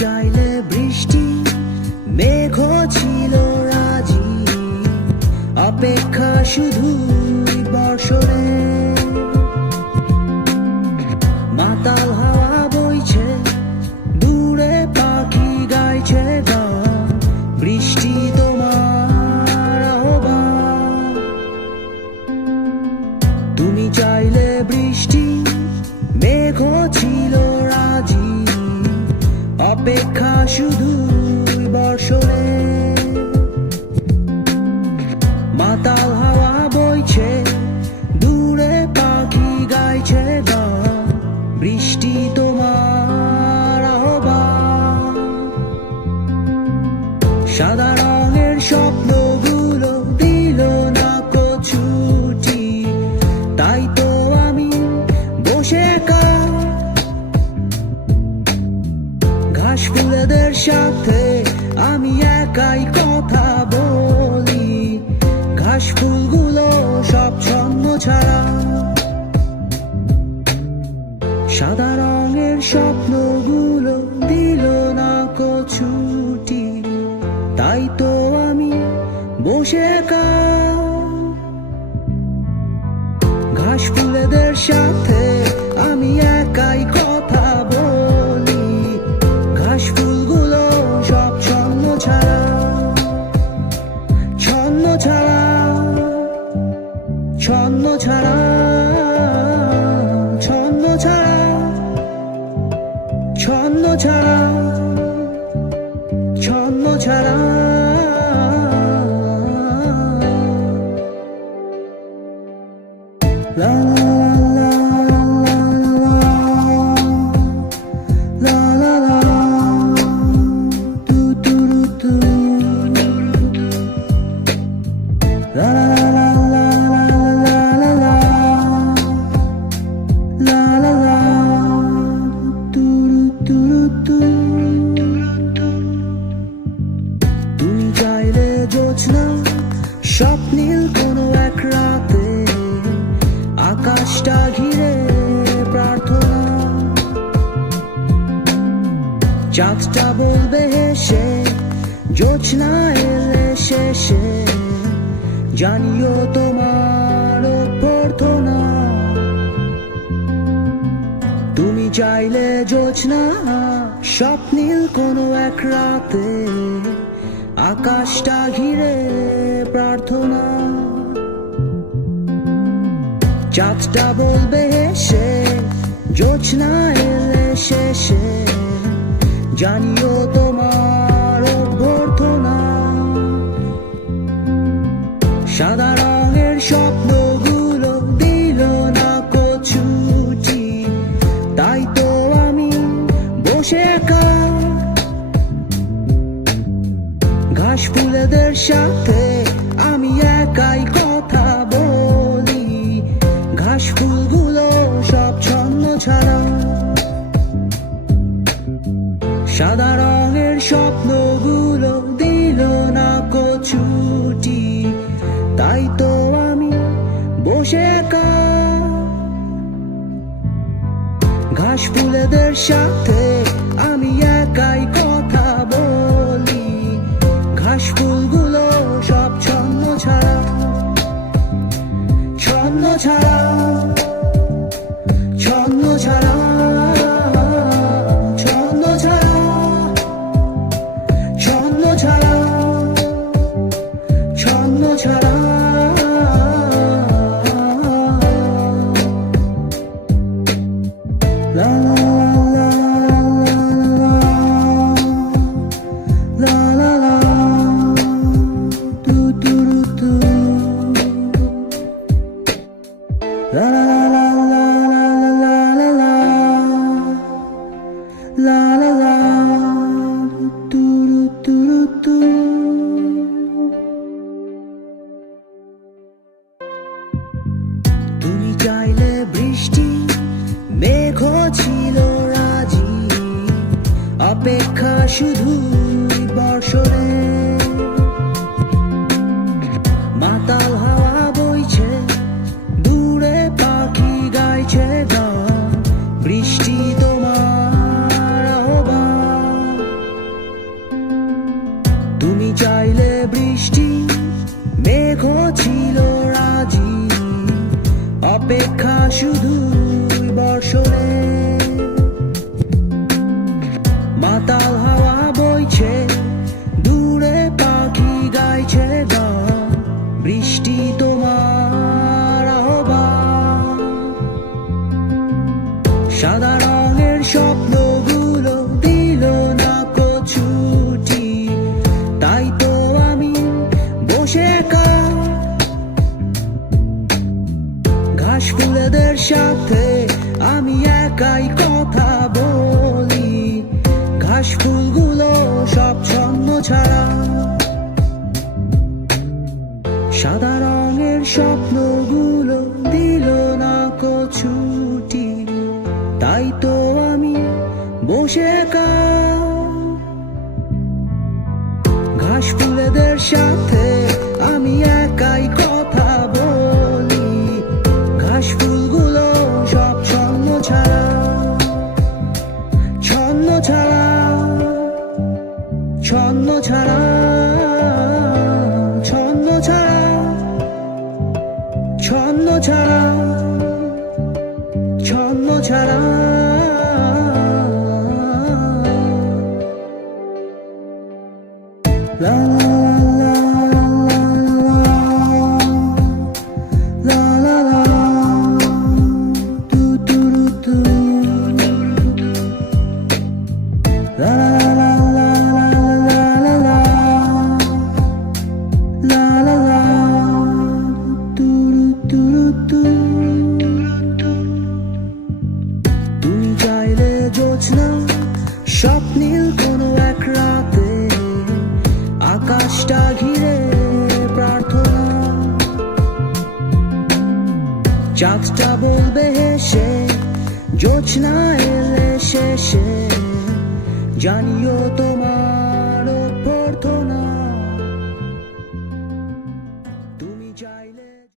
চাইলে বৃষ্টি মেঘ ছিল রাজি, অপেক্ষা শুধু বর্ষণে। মাতাল হাওয়া বইছে, দূরে পাখি গাইছে গান, বৃষ্টি তোমার আহ্বান। তুমি চাইলে বৃষ্টি মেঘ ছিল রাজি, অপেক্ষা শুধু বর্ষণে। মাতাল হাওয়া বইছে, দূরে পাখি গাইছে গান, বৃষ্টি তোমার আহ্বান। সাদা রঙের স্বপ্নগুলো দিল না ছুটি, তাই তো আমি বসে ঘাস ফুলেদের সাথে আমি একাই কথা বলি, ঘাস ফুলগুলো সব ছন্দ ছাড়া। সাদা রঙের স্বপ্নগুলো দিল না ছুটি, তাই তো আমি বসে ঘাস ফুলেদের সাথে আমি একাই কথা বলি, ঘাস ফুলগুলো সব ছন্দ ছাড়া। ছন্দ ছাড়া, ছন্দ ছাড়া, ছন্দ ছাড়া, ছন্দ ছাড়া, ছন্দ ছাড়া। La la la la la la, do do do do, la la la la la la, la la la, do do do do। তুমি চাইলে জোছনা স্বপ্নীল কোনো এক রাতে, আকাশটা ঘিরে প্রার্থনা। চাঁদটা বলবে হেসে, জোছনা এলে শেষে, জানিও তোমার অভ্যর্থনা। তুমি চাইলে জোছনা স্বপ্নীল কোনো এক রাতে, আকাশটা ঘিরে প্রার্থনা। চাঁদটা বলবে হেসে, জোছনা এলে শেষে, জানিও তোমার অভ্যর্থনা। সাদা রঙের স্বপ্নগুলো দিল না ছুটি, তাই তো আমি বসে ঘাস ফুলেদের সাথে আমি একাই কথা বলি, ঘাস ফুলগুলো সব ছন্দ ছাড়া। সাদা রঙের স্বপ্নগুলো দিল না ছুটি, তাই তো আমি বসে ঘাস ফুলেদের সাথে আমি একাই কথা বলি, ঘাস ফুলগুলো সব ছন্দ ছাড়া। ছন্দ ছাড়া, ছন্দ ছাড়া, ছন্দ ছাড়া, ছন্দ ছাড়া, ছন্দ ছাড়া। La la la la la, do do do, la la la la la la, la la la, do do do do। তুমি চাইলে বৃষ্টি মেঘ ছিল রাজি, অপেক্ষা শুধু বর্ষণে। মাতাল হাওয়া বইছে, দূরে পাখি গাইছে গান, বৃষ্টি তোমার আহ্বান। ছাড়া সাদা রঙের স্বপ্নগুলো দিল না কো ছুটি, তাই তো আমি বসে একা ঘাস ফুলেদের সাথে আমি একাই কথা বলি। ঘাস ফুলগুলো সব ছন্ন ছাড়া, ছন্ন ছাড়া, ছন্ন ছাড়া, ছন্ন ছাড়া, ছন্ন ছাড়া, ছন্ন ছাড়া। La la la la la la la, do do do do, la la la la la la la la la, do do do do। তুমি চাইলে জোছনা স্বপ্নীল কোনো এক রাতে আকাশটা ঘিরে প্রার্থনা, চাঁদটা বলবে হেসে জোছনা এলে শেষে, জানিও তো